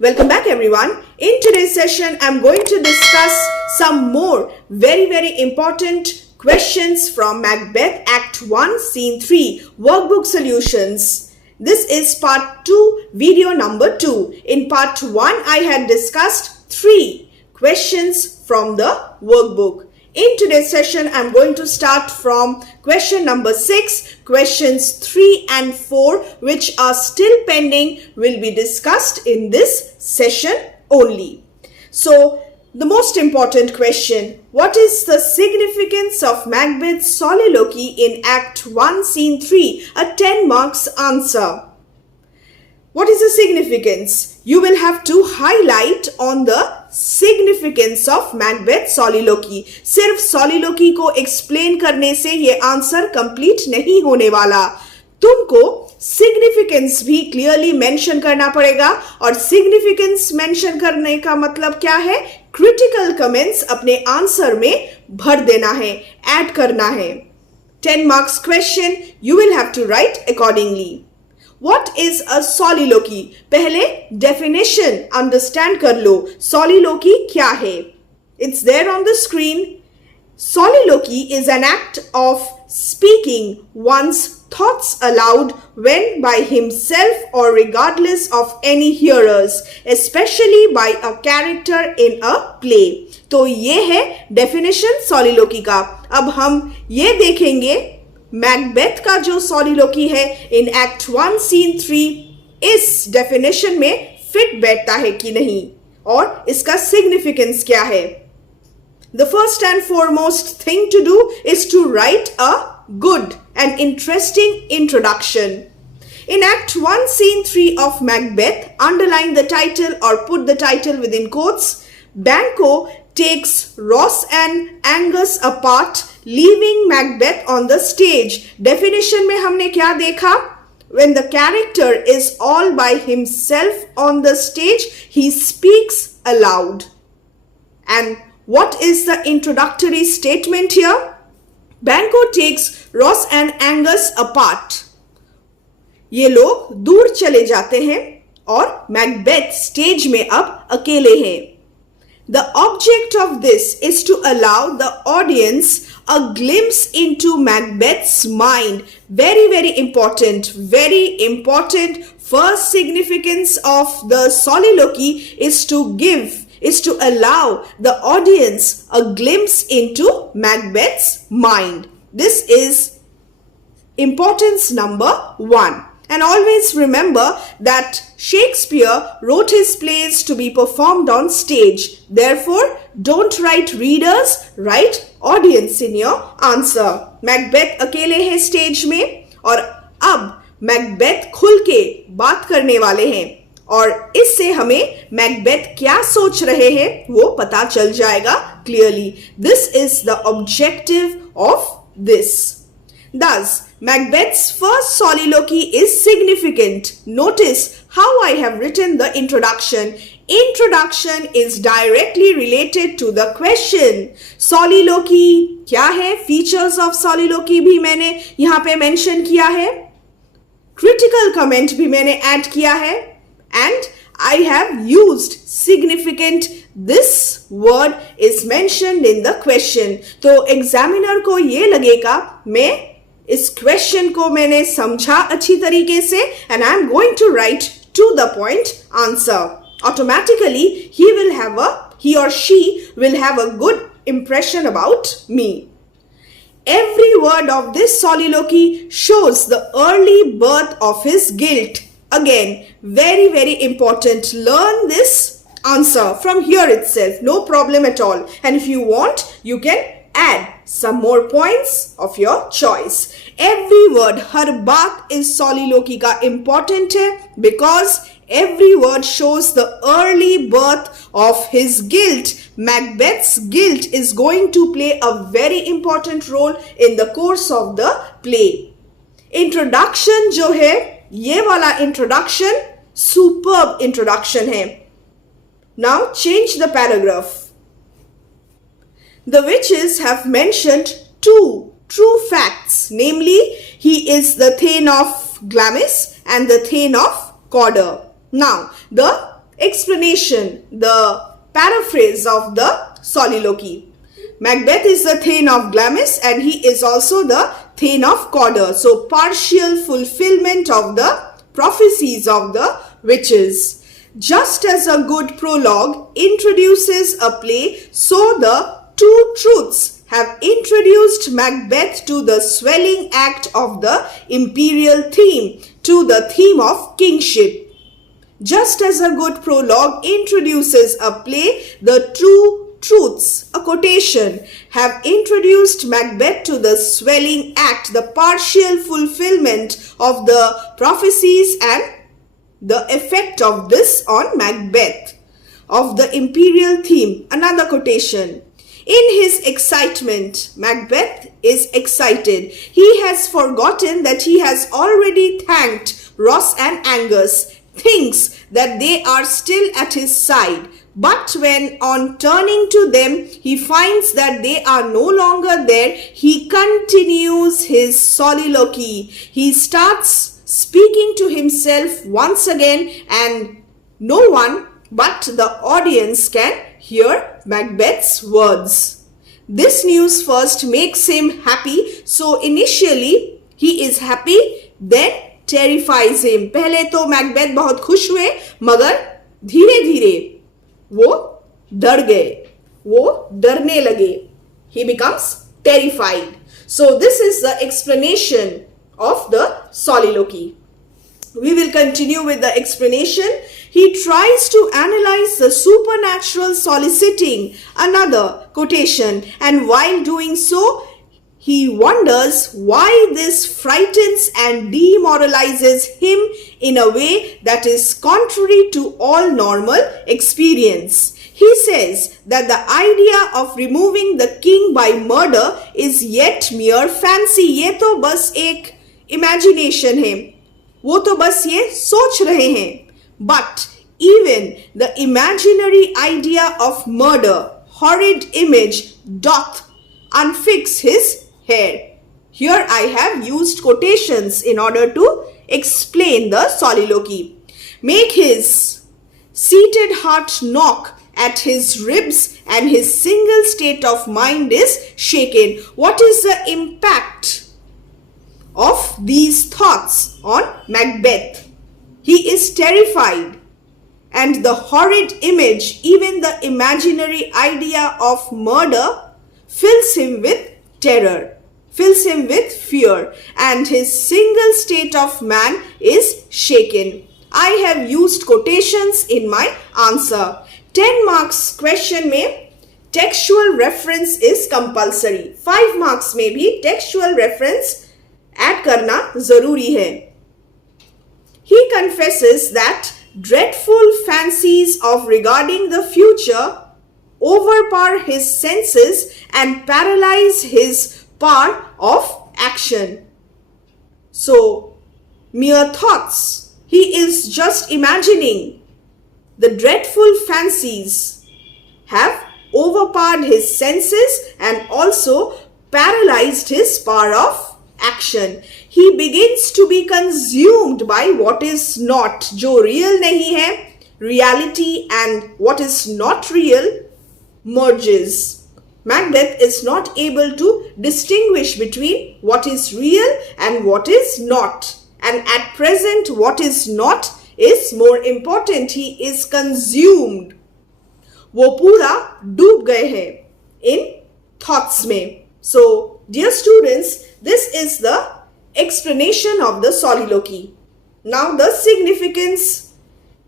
Welcome back everyone. In today's session, I'm going to discuss some more very important questions from Macbeth Act 1 Scene 3 Workbook Solutions. This is part 2, video number 2. In part 1, I had discussed 3 questions from the workbook. In today's session, I'm going to start from question number 6, questions 3 and 4, which are still pending, will be discussed in this session only. So, the most important question, what is the significance of Macbeth's soliloquy in Act 1, Scene 3? A 10 marks answer. What is the significance? You will have to highlight on the significance of Macbeth soliloquy. सिर्फ soliloquy को explain करने से ये answer complete नहीं होने वाला. तुमको significance भी clearly mention करना पड़ेगा और significance mention करने का मतलब क्या है? Critical comments अपने answer में भर देना है, add करना है. 10 marks question, you will have to write accordingly. What is a soliloquy? पहले definition understand कर लो. Soliloquy क्या है? It's there on the screen. Soliloquy is an act of speaking one's thoughts aloud when by himself or regardless of any hearers, especially by a character in a play. तो ये है definition soliloquy का. अब हम ये देखेंगे Macbeth का जो soliloquy है इन एक्ट 1 सीन 3 इस डेफिनेशन में फिट बैठता है कि नहीं और इसका सिग्निफिकेंस क्या है. The first and foremost thing to do is to write a good and interesting introduction. In Act 1 Scene 3 of Macbeth, underline the title or put the title within quotes. Banquo takes Ross and Angus apart, leaving Macbeth on the stage. Definition में हमने क्या देखा? When the character is all by himself on the stage, he speaks aloud. And what is the introductory statement here? Banquo takes Ross and Angus apart. ये लोग दूर चले जाते हैं और मैकबेथ स्टेज में अब अकेले हैं. The object of this is to allow the audience a glimpse into Macbeth's mind. Very important. First significance of the soliloquy is to allow the audience a glimpse into Macbeth's mind. This is importance number 1. And always remember that Shakespeare wrote his plays to be performed on stage. Therefore, don't write readers, write audience in your answer. Macbeth अकेले हैं stage में और अब Macbeth खुल के बात करने वाले हैं और इससे हमें Macbeth क्या सोच रहे हैं वो पता चल जाएगा clearly. This is the objective of this. Thus, Macbeth's first soliloquy is significant. Notice how I have written the introduction. Introduction is directly related to the question. Soliloquy क्या है? Features of soliloquy भी मैंने यहाँ पे mention किया है. Critical comment भी मैंने add किया है. And I have used significant. This word is mentioned in the question. तो examiner को ये लगेगा मैं इस क्वेश्चन को मैंने समझा अच्छी तरीके से and I am going to write to the point answer. Automatically he or she will have a good impression about me. Every word of this soliloquy shows the early birth of his guilt. Again, very important. Learn this answer from here itself. No problem at all. And if you want, you can add some more points of your choice. Every word, हर बात इस soliloquy का important है because every word shows the early birth of his guilt. Macbeth's guilt is going to play a very important role in the course of the play. Introduction जो है, ये वाला introduction superb introduction है. Now change the paragraph. The witches have mentioned 2 true facts, namely, he is the Thane of Glamis and the Thane of Cawdor. Now, the explanation, the paraphrase of the soliloquy. Macbeth is the Thane of Glamis and he is also the Thane of Cawdor. So partial fulfillment of the prophecies of the witches. Just as a good prologue introduces a play, so the two truths have introduced Macbeth to the swelling act of the imperial theme, to the theme of kingship. Just as a good prologue introduces a play, the two truths, a quotation, have introduced Macbeth to the swelling act, the partial fulfillment of the prophecies and the effect of this on Macbeth, of the imperial theme. Another quotation. In his excitement, Macbeth is excited. He has forgotten that he has already thanked Ross and Angus, thinks that they are still at his side. But when on turning to them, he finds that they are no longer there, he continues his soliloquy. He starts speaking to himself once again, and no one but the audience can hear Macbeth's words. This news first makes him happy. So initially he is happy, then terrifies him. पहले तो Macbeth बहुत खुश हुए, मगर धीरे धीरे वो डर गए, वो डरने लगे. He becomes terrified. So this is the explanation of the soliloquy. We will continue with the explanation. He tries to analyze the supernatural soliciting, another quotation, and while doing so, he wonders why this frightens and demoralizes him in a way that is contrary to all normal experience. He says that the idea of removing the king by murder is yet mere fancy. ये तो बस एक imagination है, वो तो बस ये सोच रहे हैं. But even the imaginary idea of murder, horrid image, doth unfix his hair. Here I have used quotations in order to explain the soliloquy. Make his seated heart knock at his ribs and his single state of mind is shaken. What is the impact of these thoughts on Macbeth? He is terrified, and the horrid image, even the imaginary idea of murder, fills him with terror, fills him with fear, and his single state of man is shaken. I have used quotations in my answer. 10 marks question में textual reference is compulsory. 5 marks में भी textual reference add करना जरूरी है. He confesses that dreadful fancies of regarding the future overpower his senses and paralyze his power of action. So, mere thoughts. He is just imagining. The dreadful fancies have overpowered his senses and also paralyzed his power of action. He begins to be consumed by what is not. जो real नहीं है, reality and what is not real merges. Macbeth is not able to distinguish between what is real and what is not. And at present, what is not is more important. He is consumed. वो पूरा डूब गए हैं in thoughts में. So, dear students, this is the explanation of the soliloquy. Now, the significance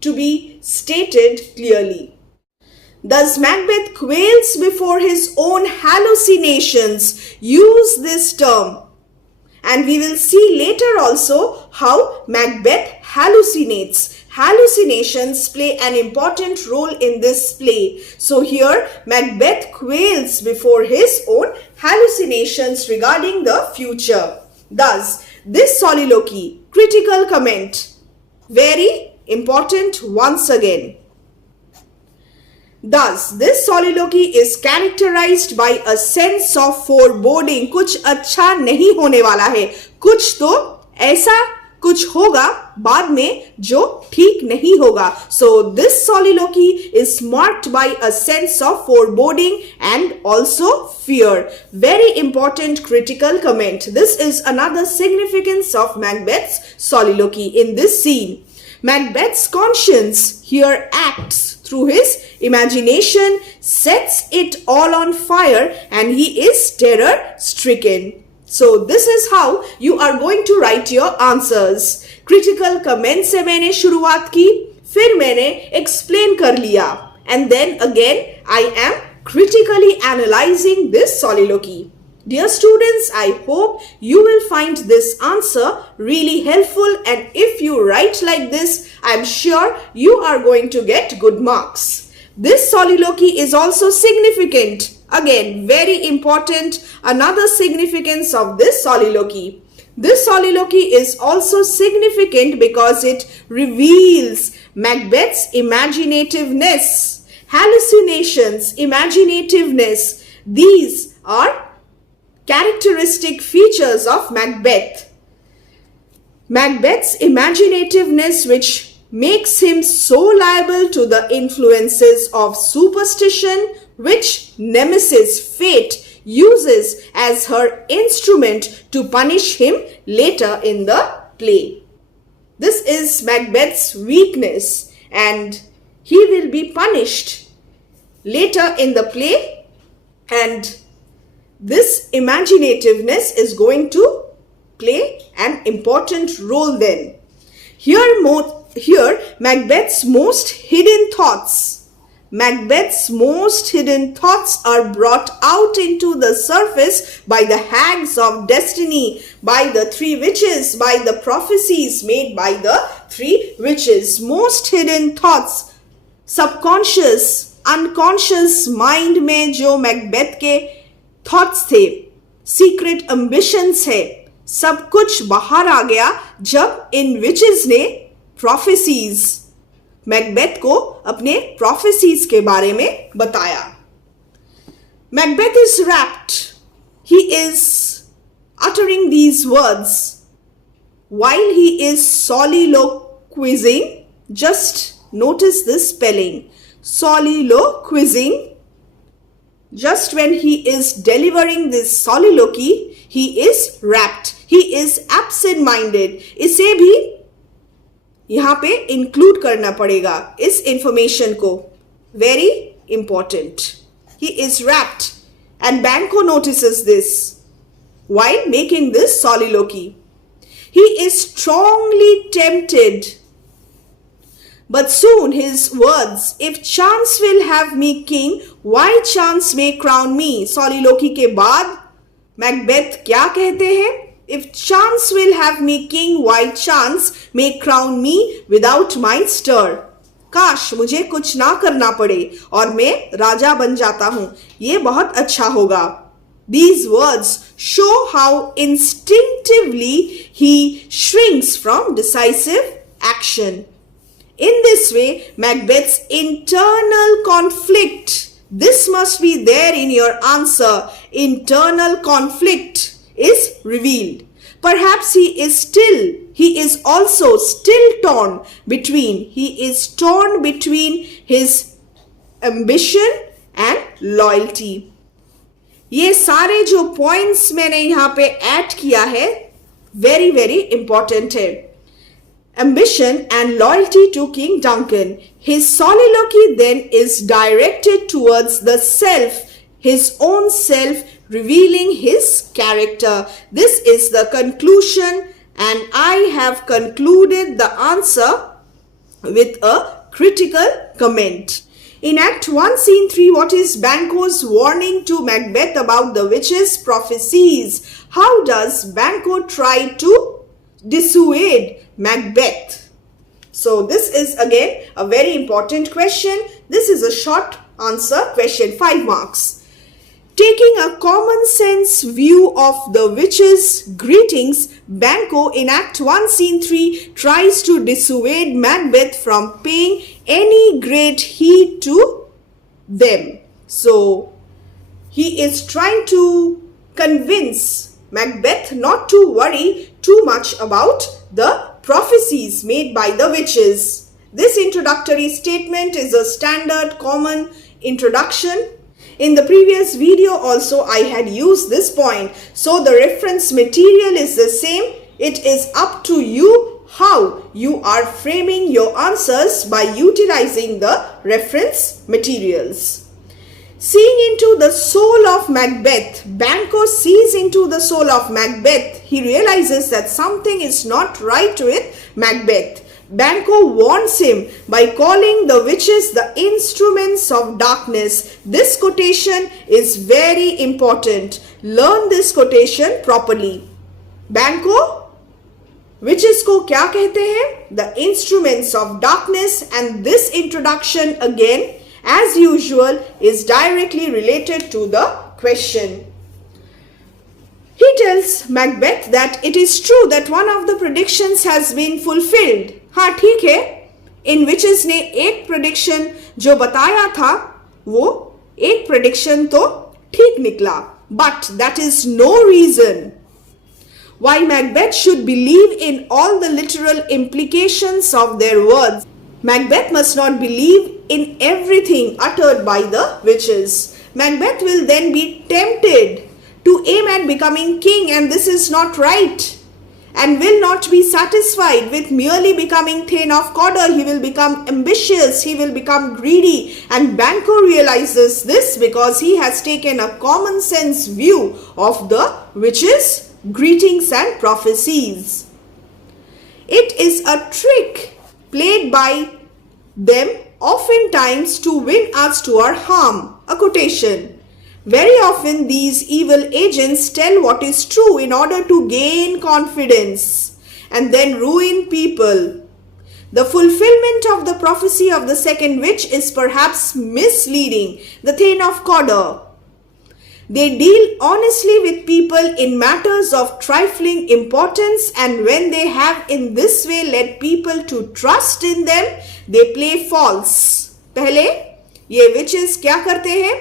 to be stated clearly. Thus, Macbeth quails before his own hallucinations. Use this term. And we will see later also how Macbeth hallucinates. Hallucinations play an important role in this play. So here Macbeth quails before his own hallucinations regarding the future. Thus, this soliloquy, critical comment, very important once again. Thus, this soliloquy is characterized by a sense of foreboding. कुछ अच्छा नहीं होने वाला है, कुछ तो ऐसा कुछ होगा बाद में जो ठीक नहीं होगा. So this soliloquy is marked by a sense of foreboding and also fear. Very important critical comment. This is another significance of Macbeth's soliloquy in this scene. Macbeth's conscience here acts through his imagination, sets it all on fire, and he is terror stricken. So this is how you are going to write your answers. Critical comment से मैंने शुरुआत की, फिर मैंने explain कर लिया, and then again I am critically analyzing this soliloquy. Dear students, I hope you will find this answer really helpful, and if you write like this, I am sure you are going to get good marks. This soliloquy is also significant. Again, very important, another significance of this soliloquy. This soliloquy is also significant because it reveals Macbeth's imaginativeness, hallucinations, imaginativeness. These are characteristic features of Macbeth. Macbeth's imaginativeness, which makes him so liable to the influences of superstition, which Nemesis, Fate, uses as her instrument to punish him later in the play. This is Macbeth's weakness, and he will be punished later in the play, and this imaginativeness is going to play an important role then. Here Macbeth's most hidden thoughts are brought out into the surface by the hags of destiny, by the three witches, by the prophecies made by the three witches. Most hidden thoughts, subconscious, unconscious mind में जो Macbeth के thoughts थे, secret ambitions है, सब कुछ बाहर आ गया जब इन विचेस ने प्रोफेसीज मैकबेथ को अपने प्रोफेसीज के बारे में बताया. Macbeth is wrapped. He is uttering these words while he is soliloquizing. Just notice this spelling, soliloquizing. Just when he is delivering this soliloquy, he is rapt. He is absent-minded. इसे भी यहाँ पे include करना पड़ेगा इस information को. Very important. He is rapt, and Banquo notices this while making this soliloquy. He is strongly tempted. But soon his words, if chance will have me king, why chance may crown me. Soliloquy के बाद Macbeth क्या कहते हैं? If chance will have me king, why chance may crown me without my stir. काश मुझे कुछ ना करना पड़े और मैं राजा बन जाता हूं, ये बहुत अच्छा होगा. These words show how instinctively he shrinks from decisive action. In this way, Macbeth's internal conflict, this must be there in your answer, internal conflict is revealed. Perhaps he is also still torn between his ambition and loyalty. ये सारे जो points मैंने यहाँ पे add किया है very very important है. Ambition and loyalty to King Duncan. His soliloquy then is directed towards the self, his own self, revealing his character. This is the conclusion, and I have concluded the answer with a critical comment. In Act 1, Scene 3, what is Banquo's warning to Macbeth about the witches' prophecies? How does Banquo try to dissuade Macbeth? So this is again a very important question. This is a short answer question, 5 marks. Taking a common sense view of the witches' greetings, Banquo in Act 1, Scene 3 tries to dissuade Macbeth from paying any great heed to them. So he is trying to convince Macbeth not to worry too much about the prophecies made by the witches. This introductory statement is a standard common introduction. In the previous video also I had used this point. So the reference material is the same. It is up to you how you are framing your answers by utilizing the reference materials. Seeing into the soul of Macbeth, Banquo sees into the soul of Macbeth. He realizes that something is not right with Macbeth. Banquo warns him by calling the witches the instruments of darkness. This quotation is very important. Learn this quotation properly. Banquo witches को क्या कहते हैं? The instruments of darkness, and this introduction again, as usual, is directly related to the question. He tells Macbeth that it is true that one of the predictions has been fulfilled. हाँ ठीक है, इन witches ने एक prediction जो बताया था वो एक prediction तो ठीक निकला. But that is no reason why Macbeth should believe in all the literal implications of their words. Macbeth must not believe in everything uttered by the witches. Macbeth will then be tempted to aim at becoming king, and this is not right, and will not be satisfied with merely becoming Thane of Cawdor. He will become ambitious, he will become greedy, and Banquo realizes this because he has taken a common sense view of the witches' greetings and prophecies. It is a trick played by them oftentimes to win us to our harm. A quotation. Very often these evil agents tell what is true in order to gain confidence and then ruin people. The fulfillment of the prophecy of the second witch is perhaps misleading. The Thane of Cawdor. They deal honestly with people in matters of trifling importance, and when they have in this way led people to trust in them, they play false. पहले ये witches क्या करते हैं?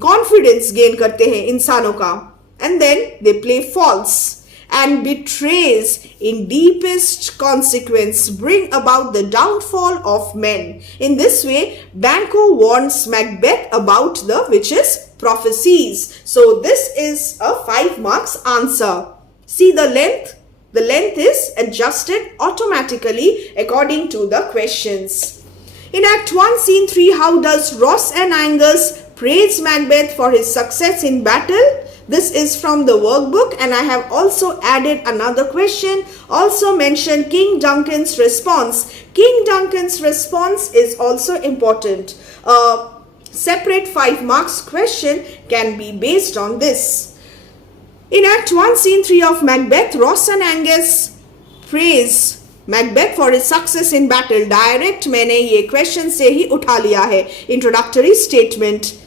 Confidence gain करते हैं इंसानों का, and then they play false and betrays in deepest consequence bring about the downfall of men. In this way, Banquo warns Macbeth about the witches' prophecies. So this is a 5 marks answer. See the length? The length is adjusted automatically according to the questions. In Act 1, Scene 3, how does Ross and Angus praise Macbeth for his success in battle? This is from the workbook, and I have also added another question. Also mentioned King Duncan's response. King Duncan's response is also important. A separate 5 marks question can be based on this. In Act 1, Scene 3 of Macbeth, Ross and Angus praise Macbeth for his success in battle. Direct मैंने ये question से ही उठा लिया है. Introductory statement.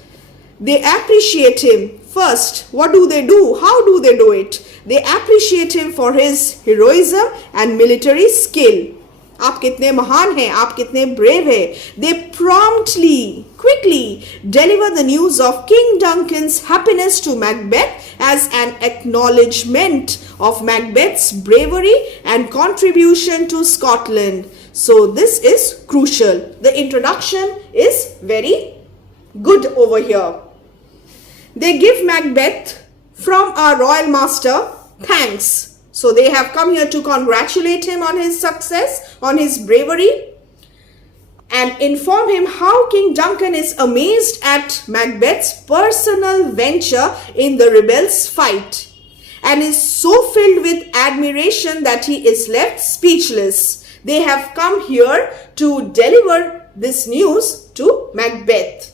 They appreciate him. First, what do they do? How do they do it? They appreciate him for his heroism and military skill. आप कितने महान हैं, आप कितने brave हैं. They promptly, quickly deliver the news of King Duncan's happiness to Macbeth as an acknowledgement of Macbeth's bravery and contribution to Scotland. So this is crucial. The introduction is very good over here. They give Macbeth from our royal master thanks. So they have come here to congratulate him on his success, on his bravery, and inform him how King Duncan is amazed at Macbeth's personal venture in the rebels' fight and is so filled with admiration that he is left speechless. They have come here to deliver this news to Macbeth.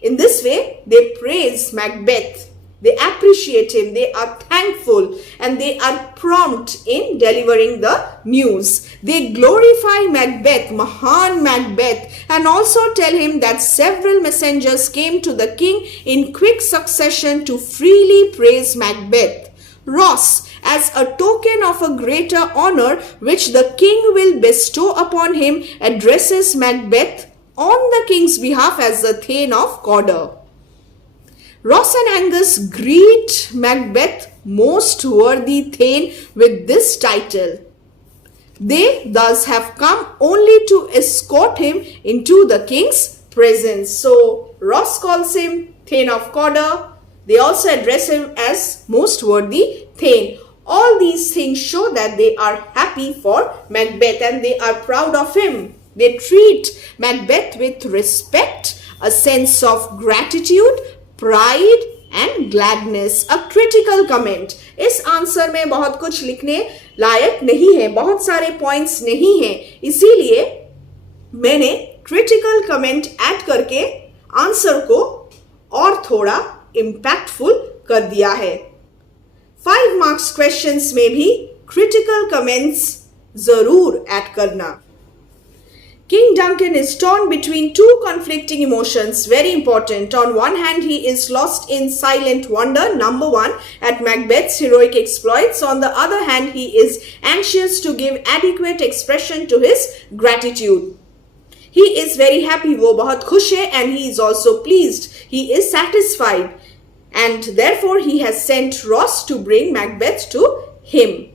In this way, they praise Macbeth. They appreciate him, they are thankful, and they are prompt in delivering the news. They glorify Macbeth, Mahan Macbeth, and also tell him that several messengers came to the king in quick succession to freely praise Macbeth. Ross, as a token of a greater honor which the king will bestow upon him, addresses Macbeth on the king's behalf as the Thane of Cawdor. Ross and Angus greet Macbeth, most worthy Thane, with this title. They thus have come only to escort him into the king's presence. So Ross calls him Thane of Cawdor. They also address him as most worthy Thane. All these things show that they are happy for Macbeth and they are proud of him. They treat Macbeth with respect, a sense of gratitude, pride and gladness. A critical comment. इस answer में बहुत कुछ लिखने लायक नहीं है, बहुत सारे points नहीं हैं, इसीलिए मैंने क्रिटिकल कमेंट ऐड करके आंसर को और थोड़ा इम्पैक्टफुल कर दिया है. 5 मार्क्स क्वेश्चंस में भी क्रिटिकल कमेंट्स जरूर ऐड करना. King Duncan is torn between two conflicting emotions. Very important. On one hand, he is lost in silent wonder, number 1, at Macbeth's heroic exploits. On the other hand, he is anxious to give adequate expression to his gratitude. He is very happy. वो बहुत खुश है, and he is also pleased. He is satisfied. And therefore, he has sent Ross to bring Macbeth to him.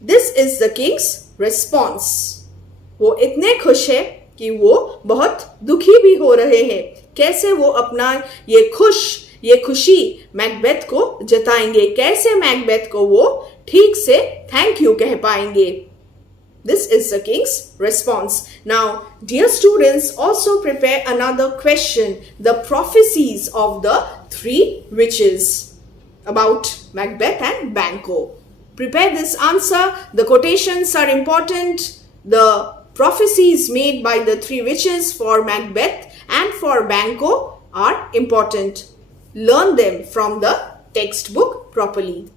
This is the king's response. वो इतने खुश है कि वो बहुत दुखी भी हो रहे हैं. कैसे वो अपना ये खुशी मैकबेथ को जताएंगे, कैसे मैकबेथ को वो ठीक से थैंक यू कह पाएंगे. This is the king's response. Now, dear students, also prepare another question. The prophecies of the 3 witches about Macbeth and Banquo. Prepare this answer. The quotations are important. The prophecies made by the 3 witches for Macbeth and for Banquo are important. Learn them from the textbook properly.